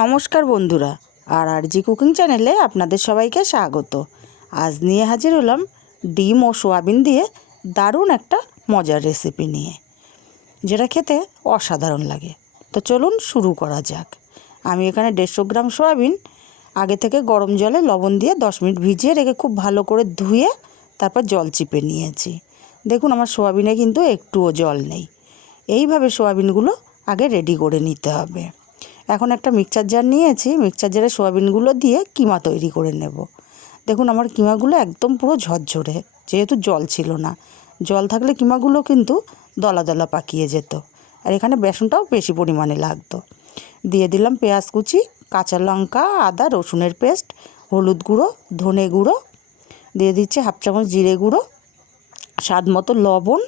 নমস্কার বন্ধুরা, আর আর জি কুকিং চ্যানেলে আপনাদের সবাইকে স্বাগত। আজ নিয়ে হাজির হলাম ডিম ও সোয়াবিন দিয়ে দারুণ একটা মজার রেসিপি নিয়ে, যেটা খেতে অসাধারণ লাগে। তো চলুন শুরু করা যাক। আমি এখানে দেড়শো গ্রাম সোয়াবিন, আগে থেকে গরম জলে লবণ দিয়ে দশ মিনিট ভিজিয়ে রেখে খুব ভালো করে ধুয়ে তারপর জল চিপে নিয়েছি। দেখুন, আমার সোয়াবিনে কিন্তু একটুও জল নেই। এইভাবে সোয়াবিনগুলো আগে রেডি করে নিতে হবে। এখন একটা মিক্সচার জার নিয়েছি মিক্সচার জারে সোয়াবিনগুলো দিয়ে কিমা তৈরি করে নেব। দেখুন আমার কিমাগুলো একদম পুরো ঝরঝরে, যেহেতু জল ছিল না। জল থাকলে কিমাগুলো কিন্তু দলা দলা পাকিয়ে যেত। আর এখানে বেসনটাও বেশি পরিমাণে লাগতো। দিয়ে দিলাম পেঁয়াজ কুচি, কাঁচা লঙ্কা, আদা, রসুনের পেস্ট, হলুদ গুঁড়ো, ধনে গুঁড়ো। দিয়ে দিচ্ছে হাফ চামচ জিরে গুঁড়ো, স্বাদ মতো লবণ।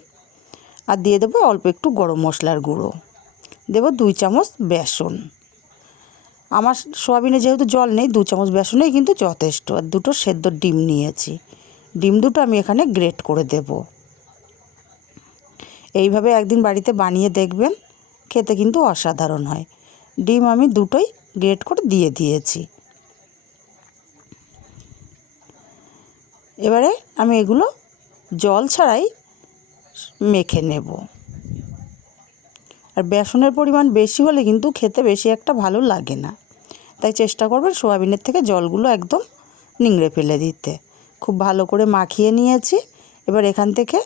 আর দিয়ে দেবো অল্প একটু গরম মশলার গুঁড়ো। দেবো দুই চামচ বেসন। আমার সোয়াবিনে যেহেতু জল নেই, দু চামচ বেসনেই কিন্তু যথেষ্ট। আর দুটো সেদ্ধ ডিম নিয়েছি। ডিম দুটো আমি এখানে গ্রেট করে দেব। এইভাবে একদিন বাড়িতে বানিয়ে দেখবেন, খেতে কিন্তু অসাধারণ হয়। ডিম আমি দুটোই গ্রেট করে দিয়ে দিয়েছি। এবারে আমি এগুলো জল ছাড়াই মেখে নেব। আর বেসনের পরিমাণ বেশি হলে কিন্তু খেতে বেশি একটা ভালো লাগে না। তাই চেষ্টা করবেন সোয়াবিনের থেকে জলগুলো একদম নিংড়ে ফেলে দিতে। খুব ভালো করে মাখিয়ে নিয়েছি। এবার এখান থেকে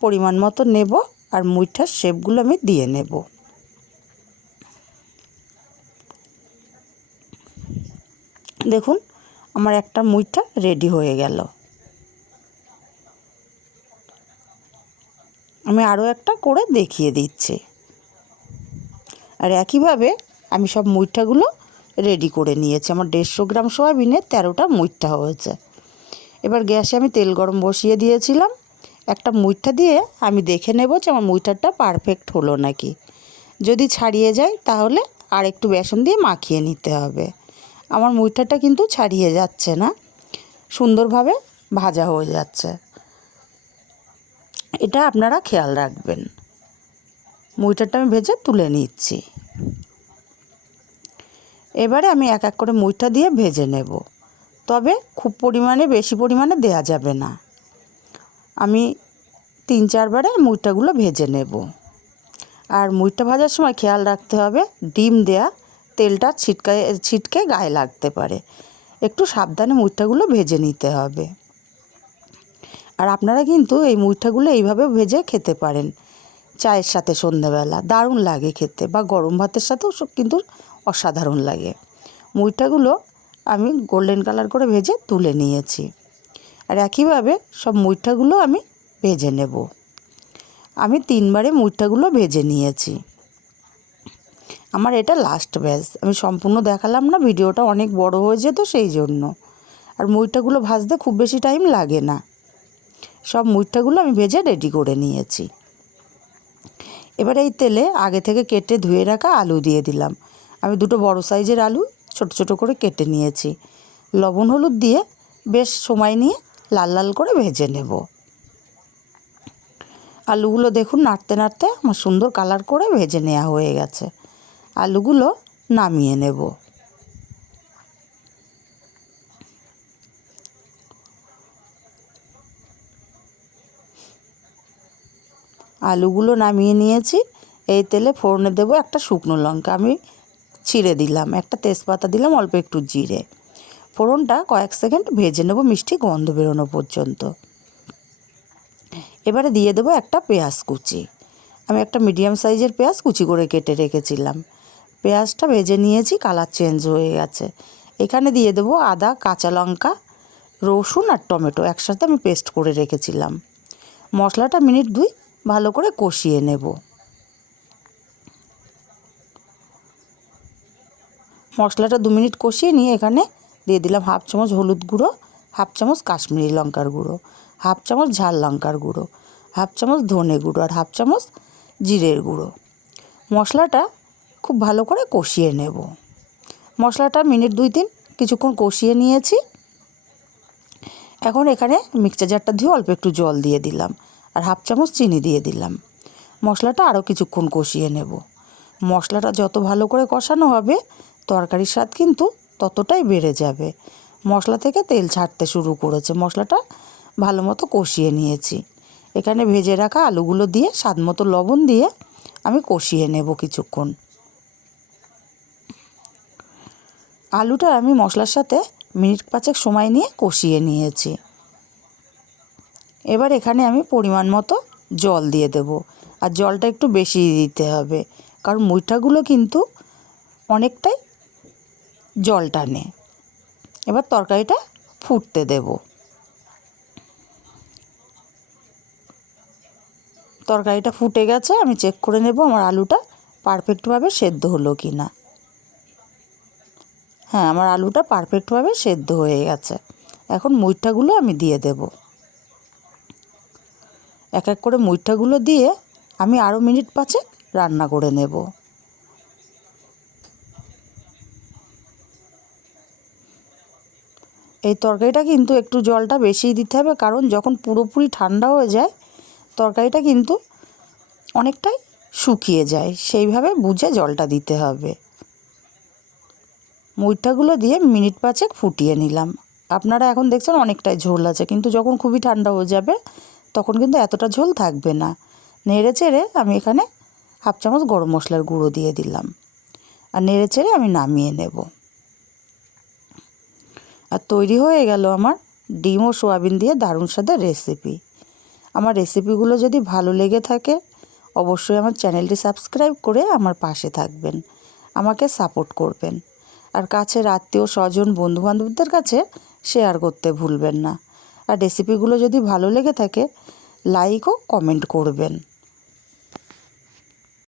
পরিমাণ মতো নেব আর মুইঠার শেপগুলো আমি দিয়ে নেব। দেখুন, আমার একটা মুইঠা রেডি হয়ে গেল। আমি আরও একটা করে দেখিয়ে দিচ্ছি। আর একইভাবে আমি সব মুইঠাগুলো রেডি করে নিয়েছি। আমার দেড়শো গ্রাম সয়াবিনে তেরোটা মুইঠা হয়েছে। এবার গ্যাসে আমি তেল গরম বসিয়ে দিয়েছিলাম। একটা মুইঠা দিয়ে আমি দেখে নেব যে আমার মুইঠাটা পারফেক্ট হলো নাকি। যদি ছাড়িয়ে যায় তাহলে আর একটু বেসন দিয়ে মাখিয়ে নিতে হবে। আমার মুইঠাটা কিন্তু ছাড়িয়ে যাচ্ছে না। সুন্দরভাবে ভাজা হয়ে যাচ্ছে। এটা আপনারা খেয়াল রাখবেন। মুইটাটা আমি ভেজে তুলে নিচ্ছি। এবারে আমি এক এক করে মুইটা দিয়ে ভেজে নেব। তবে খুব পরিমাণে, বেশি পরিমাণে দেয়া যাবে না। আমি তিন চারবারে মুইটাগুলো ভেজে নেব। আর মুইটা ভাজার সময় খেয়াল রাখতে হবে, ডিম দেয়া তেলটা ছিটকায় ছিটকে গায়ে লাগতে পারে। একটু সাবধানে মুইটাগুলো ভেজে নিতে হবে। আর আপনারা কিন্তু এই মুইঠাগুলো এইভাবে ভেজে খেতে পারেন। চায়ের সাথে সন্ধেবেলা, দারুণ লাগে খেতে বা গরম ভাতের সাথেও কিন্তু অসাধারণ লাগে। মুইঠাগুলো আমি গোল্ডেন কালার করে ভেজে তুলে নিয়েছি। আর একইভাবে সব মুইঠাগুলো আমি ভেজে নেব। আমি তিনবারে মুইঠাগুলো ভেজে নিয়েছি। আমার এটা লাস্ট ব্যাচ আমি সম্পূর্ণ দেখালাম না, ভিডিওটা অনেক বড় হয়ে যেত সেই জন্য। আর মুইঠাগুলো ভাজতে খুব বেশি টাইম লাগে না। সব মুইঠাগুলো আমি ভেজে রেডি করে নিয়েছি। এবার এই তেলে আগে থেকে কেটে ধুয়ে রাখা আলু দিয়ে দিলাম। আমি দুটো বড় সাইজের আলু ছোট ছোট করে কেটে নিয়েছি। লবণ হলুদ দিয়ে বেশ সময় নিয়ে লাল লাল করে ভেজে নেব। আলুগুলো দেখুন নাড়তে নাড়তে আমার সুন্দর কালার করে ভেজে নেওয়া হয়ে গেছে। আলুগুলো নামিয়ে নেব। আলুগুলো নামিয়ে নিয়েছি। এই তেলে ফোড়নে দেবো একটা শুকনো লঙ্কা। আমি ছিঁড়ে দিলাম। একটা তেজপাতা দিলাম, অল্প একটু জিরে। ফোড়নটা কয়েক সেকেন্ড ভেজে নেব, মিষ্টি গন্ধ বেরোনো পর্যন্ত। এবারে দিয়ে দেবো একটা পেঁয়াজ কুচি। আমি একটা মিডিয়াম সাইজের পেঁয়াজ কুচি করে কেটে রেখেছিলাম। পেঁয়াজটা ভেজে নিয়েছি, কালার চেঞ্জ হয়ে গেছে। এখানে দিয়ে দেবো আদা, কাঁচা লঙ্কা, রসুন আর টমেটো। একসাথে আমি পেস্ট করে রেখেছিলাম। মশলাটা মিনিট দুই ভালো করে কষিয়ে নেব। মশলাটা দু মিনিট কষিয়ে নিয়ে এখানে দিয়ে দিলাম হাফ চামচ হলুদ গুঁড়ো, হাফ চামচ কাশ্মীরি লঙ্কার গুঁড়ো, হাফ চামচ ঝাল লঙ্কার গুঁড়ো, হাফ চামচ ধনে গুঁড়ো আর হাফ চামচ জিরের গুঁড়ো। মশলাটা খুব ভালো করে কষিয়ে নেব। মশলাটা মিনিট দুই তিন কিছুক্ষণ কষিয়ে নিয়েছি। এখন এখানে মিক্সচার জারটা ধুয়ে অল্প একটু জল দিয়ে দিলাম আর হাফ চামচ চিনি দিয়ে দিলাম। মশলাটা আরও কিছুক্ষণ কষিয়ে নেব। মশলাটা যত ভালো করে কষানো হবে তরকারির স্বাদ কিন্তু ততটাই বেড়ে যাবে। মশলা থেকে তেল ছাড়তে শুরু করেছে। মশলাটা ভালো মতো কষিয়ে নিয়েছি। এখানে ভেজে রাখা আলুগুলো দিয়ে স্বাদ মতো লবণ দিয়ে আমি কষিয়ে নেব কিছুক্ষণ। আলুটা আমি মশলার সাথে মিনিট পাঁচেক সময় নিয়ে কষিয়ে নিয়েছি। এবার এখানে আমি পরিমাণ মতো জল দিয়ে দেব। আর জলটা একটু বেশি দিতে হবে। কারণ মুইঠাগুলো কিন্তু অনেকটাই জল টানে। এবার তরকারিটা ফুটতে দেব। তরকারিটা ফুটে গেছে, আমি চেক করে নেব আমার আলুটা পারফেক্টভাবে সেদ্ধ হলো কি না হ্যাঁ আমার আলুটা পারফেক্টভাবে সেদ্ধ হয়ে গেছে। এখন মুইঠাগুলো আমি দিয়ে দেব। এক এক করে মুইঠাগুলো দিয়ে আমি আরও মিনিট পাঁচেক রান্না করে নেব। এই তরকারিটা কিন্তু একটু জলটা বেশিই দিতে হবে, কারণ যখন পুরোপুরি ঠান্ডা হয়ে যায়, তরকারিটা কিন্তু অনেকটাই শুকিয়ে যায়। সেইভাবে বুঝে জলটা দিতে হবে। মুইঠাগুলো দিয়ে মিনিট পাঁচেক ফুটিয়ে নিলাম। আপনারা এখন দেখছেন অনেকটাই ঝোল আছে, কিন্তু যখন খুবই ঠান্ডা হয়ে যাবে, তখন কিন্তু এতটা ঝোল থাকবে না। নেড়ে চেড়ে আমি এখানে হাফ চামচ গরম মশলার গুঁড়ো দিয়ে দিলাম। আর নেড়ে চেড়ে আমি নামিয়ে নেব। আর তৈরি হয়ে গেল আমার ডিম ও সোয়াবিন দিয়ে দারুণ স্বাদের রেসিপি আমার রেসিপিগুলো যদি ভালো লেগে থাকে, অবশ্যই আমার চ্যানেলটি সাবস্ক্রাইব করে আমার পাশে থাকবেন। আমাকে সাপোর্ট করবেন। আর কাছের আত্মীয়, স্বজন, বন্ধুবান্ধবদের কাছে শেয়ার করতে ভুলবেন না। আর রেসিপিগুলো যদি ভালো লেগে থাকে লাইক ও কমেন্ট করবেন।